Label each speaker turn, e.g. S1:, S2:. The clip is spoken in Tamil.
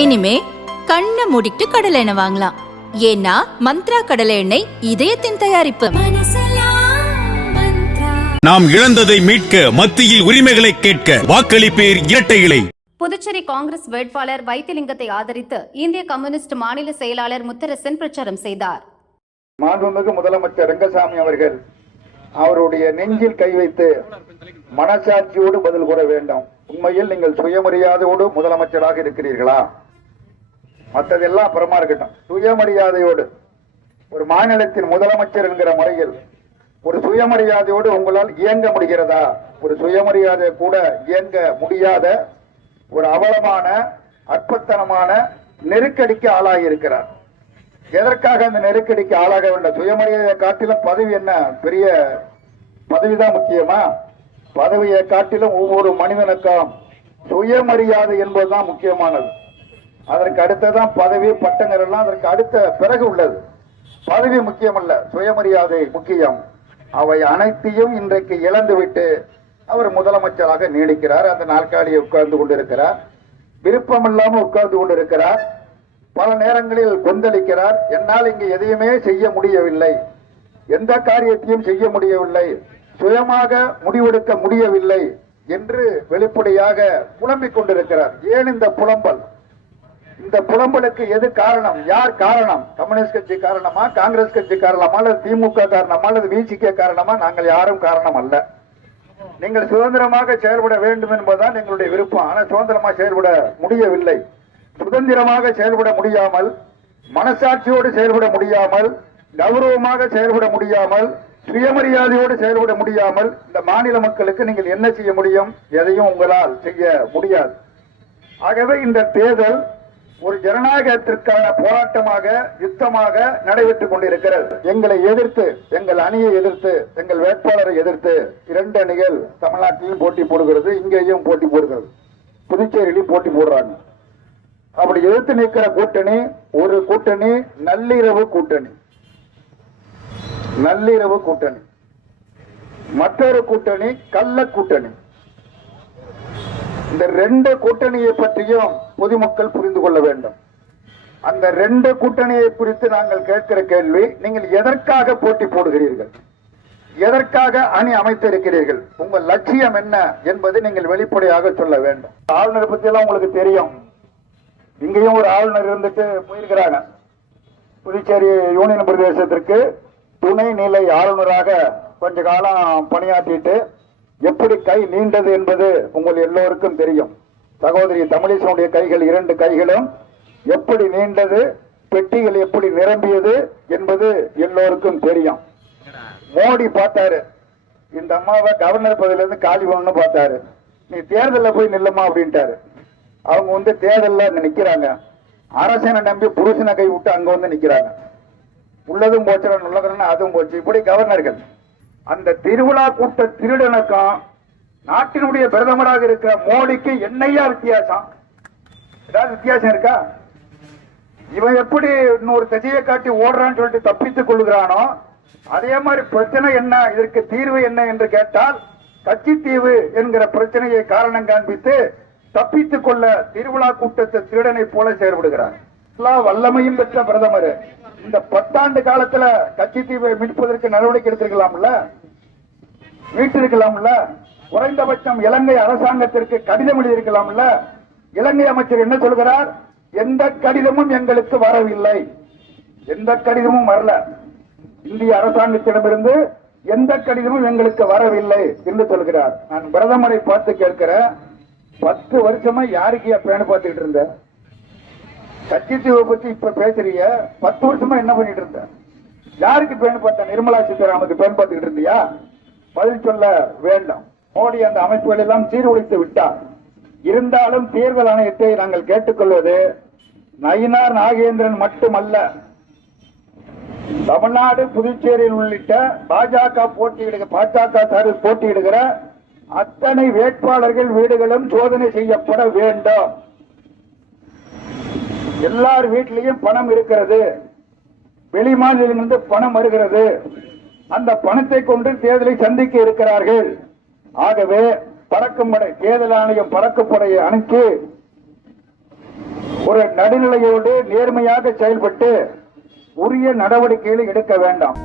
S1: இனிமே கண்ணை மூடிட்டு கடலை எண்ணெய் வாங்கலாம். ஏன்னா மந்த்ரா கடலை எண்ணெய் இதயத்தின் தயாரிப்பு.
S2: நாம் இழந்ததை மீட்க மத்தியில் உரிமைகளை கேட்க வாக்களிப்பேர் இரட்டை இலை.
S3: புதுச்சேரி காங்கிரஸ் வேட்பாளர் வைத்திலிங்கத்தை ஆதரித்து இந்திய கம்யூனிஸ்ட் மாநில செயலாளர் முத்தரசன் பிரச்சாரம் செய்தார்.
S4: மாண்புமிகு முதலமைச்சர் ரங்கசாமி அவர்கள் அவருடைய நெஞ்சில் கை வைத்து மனசாட்சியோடு பதில் கூற வேண்டும். உண்மையில் நீங்கள் சுயமரியாதையோடு முதலமைச்சராக இருக்கிறீர்களா? மற்றதெல்லாம் அப்புறமா இருக்கட்டும். சுயமரியாதையோடு ஒரு மாநிலத்தின் முதலமைச்சர் என்கிற முறையில் ஒரு சுயமரியாதையோடு உங்களால் இயங்க முடிகிறதா? ஒரு சுயமரியாதை கூட இயங்க முடியாத ஒரு அவலமான அற்பத்தனமான நெருக்கடிக்கு ஆளாகி இருக்கிறார். எதற்காக அந்த நெருக்கடிக்கு ஆளாக வேண்டும்? சுயமரியாதையை காட்டிலும் பதவி என்ன? பெரிய பதவிதான் முக்கியமா? பதவியை காட்டிலும் ஒவ்வொரு மனிதனுக்கும் சுயமரியாதை என்பதுதான் முக்கியமானது. அதற்கு அடுத்ததான் பதவி பட்டங்கள் எல்லாம் அதற்கு அடுத்த பிறகு உள்ளது. பதவி முக்கியமல்ல சுயமரியாதை முக்கியம். அவை அனைத்தையும் இன்றைக்கு இழந்துவிட்டு அவர் முதலமைச்சராக நீடிக்கிறார். அந்த நாற்காலியை உட்கார்ந்து கொண்டிருக்கிறார். விருப்பமில்லாமல் உட்கார்ந்து கொண்டிருக்கிறார். பல நேரங்களில் கொந்தளிக்கிறார். என்னால் இங்கு எதையுமே செய்ய முடியவில்லை. எந்த காரியத்தையும் செய்ய முடியவில்லை. சுயமாக முடிவெடுக்க முடியவில்லை என்று வெளிப்படையாக புலம்பிக் கொண்டிருக்கிறார். ஏன் இந்த புலம்பல்? இந்த புலம்பலுக்கு எது காரணம்? யார் காரணம்? கம்யூனிஸ்ட் கட்சி காரணமா காங்கிரஸ் கட்சி காரணமா அல்லது திமுக காரணமா அல்லது விசிக காரணமா? நாங்கள் யாரும் காரணம் அல்ல. நீங்கள் சுதந்திரமாக செயல்பட வேண்டும் என்பதுதான் எங்களுடைய விருப்பம். ஆனால் சுதந்திரமாக செயல்பட முடியவில்லை. சுதந்திரமாக செயல்பட முடியாமல் மனசாட்சியோடு செயல்பட முடியாமல் கௌரவமாக செயல்பட முடியாமல் சுயமரியாதையோடு செயல்பட முடியாமல் இந்த மாநில மக்களுக்கு நீங்கள் என்ன செய்ய முடியும்? எதையும் உங்களால் செய்ய முடியாது. ஆகவே இந்த தேர்தல் ஒரு ஜனநாயகத்திற்கான போராட்டமாக யுத்தமாக நடைபெற்றுக் கொண்டிருக்கிறது. எங்களை எதிர்த்து எங்கள் அணியை எதிர்த்து எங்கள் வேட்பாளரை எதிர்த்து இரண்டு அணிகள் தமிழ்நாட்டிலும் போட்டி போடுகிறது இங்கேயும் போட்டி போடுகிறது. புதுச்சேரியிலும் போட்டி போடுறாங்க. அப்படி எதிர்த்து நிற்கிற கூட்டணி ஒரு கூட்டணி நள்ளிரவு கூட்டணி. நள்ளிரவு கூட்டணி. மற்றொரு கூட்டணி கள்ள கூட்டணி. இந்த ரெண்டு கூட்டணியை பற்றியும் பொதுமக்கள் புரிந்து கொள்ள வேண்டும். அந்த ரெண்டு கூட்டணியை குறித்து நாங்கள் கேட்கிற கேள்வி நீங்கள் எதற்காக போட்டி போடுகிறீர்கள்? எதற்காக அணி அமைத்திருக்கிறீர்கள்? உங்கள் லட்சியம் என்ன என்பதை நீங்கள் வெளிப்படையாக சொல்ல வேண்டும். ஆளுநர் பத்தி எல்லாம் உங்களுக்கு தெரியும். இங்கேயும் ஒரு ஆளுநர் இருந்துட்டு போயிருக்கிறாங்க. புதுச்சேரி யூனியன் பிரதேசத்திற்கு துணை நிலை ஆளுநராக கொஞ்ச காலம் பணியாற்றிட்டு எப்படி கை நீண்டது என்பது உங்கள் எல்லோருக்கும் தெரியும். சகோதரி தமிழிசனுடைய கைகள் இரண்டு கைகளும் எப்படி நீண்டது பெட்டிகள் எப்படி நிரம்பியது என்பது எல்லோருக்கும் தெரியும். மோடி பார்த்தாரு. இந்த அம்மாவை கவர்னர் பதவியில இருந்து காலி பண்ணு பார்த்தாரு. நீ தேர்தலில் போய் நில்லுமா அப்படின்ட்டாரு. அவங்க வந்து தேர்தலில் அங்கே நிற்கிறாங்க அரசனை நம்பி புருஷனை கை விட்டு அங்கே வந்து நிற்கிறாங்க உள்ளதும் போச்சு நல்லதுன்னு அதுவும் போச்சு. இப்படி கவர்னர்கள் அந்த திருவிழா கூட்ட திருடனுக்கும் நாட்டினுடைய பிரதமராக இருக்கிற மோடிக்கு என்னையா வித்தியாசம்? ஏதாவது வித்தியாசம் இருக்கா? இவன் எப்படி இன்னொரு திசையை காட்டி ஓடுறான்னு சொல்லிட்டு தப்பித்துக் கொள்கிறானோ அதே மாதிரி பிரச்சனை என்ன இதற்கு தீர்வு என்ன என்று கேட்டால் கட்சித்தீவு என்கிற பிரச்சனையை காரணம் காண்பித்து தப்பித்துக் கொள்ள திருவிழா கூட்டத்தை திருடனை போல செயல்படுகிறார் எல்லா வல்லமையும் பெற்ற பிரதமர். இந்த பத்தாண்டு காலத்துல தீவை மீட்பதற்கு நடவடிக்கை எடுத்திருக்கலாம்ல? மீட்டிருக்கலாம்ல? குறைந்தபட்சம் இலங்கை அரசாங்கத்திற்கு கடிதம் எழுதியிருக்கலாம்ல? இலங்கை அமைச்சர் என்ன சொல்கிறார்? எந்த கடிதமும் எங்களுக்கு வரவில்லை. எந்த கடிதமும் வரல. இந்திய அரசாங்கத்திடமிருந்து எந்த கடிதமும் எங்களுக்கு வரவில்லை என்று சொல்கிறார். நான் பிரதமரை பார்த்து கேட்கிறேன். பத்து வருஷமா யாருக்கு பேணு பார்த்துக்கிட்டு இருந்த? கட்சித்தீவை பத்தி இப்ப பேசுறீங்க. பத்து வருஷமா என்ன பண்ணிட்டு இருந்த? யாருக்கு பேணு பார்த்த? நிர்மலா சீதாராமுக்கு பேன் பார்த்துக்கிட்டு இருந்தியா? பதில் சொல்ல வேண்டாம். மோடி அந்த அமைப்புகள் எல்லாம் சீர்குலைத்து விட்டார். இருந்தாலும் தேர்தல் ஆணையத்தை நாங்கள் கேட்டுக்கொள்வது நயினார் நாகேந்திரன் மட்டுமல்ல. தமிழ்நாடு புதுச்சேரியில் உள்ளிட்ட பாஜக போட்டியிடுகிற பாஜக சார்பில் போட்டியிடுகிற அத்தனை வேட்பாளர்கள் வீடுகளும் சோதனை செய்யப்பட வேண்டும். எல்லார் வீட்டிலையும் பணம் இருக்கிறது. வெளி மாநிலங்களிலிருந்து பணம் வருகிறது. அந்த பணத்தை கொண்டு தேர்தலை சந்திக்க இருக்கிறார்கள். ஆகவே பறக்கும் படை தேர்தல் ஆணையம் பறக்கும் படையை அனுப்பி ஒரு நடுநிலையோடு நேர்மையாக செயல்பட்டு உரிய நடவடிக்கைகளை எடுக்க வேண்டாம்.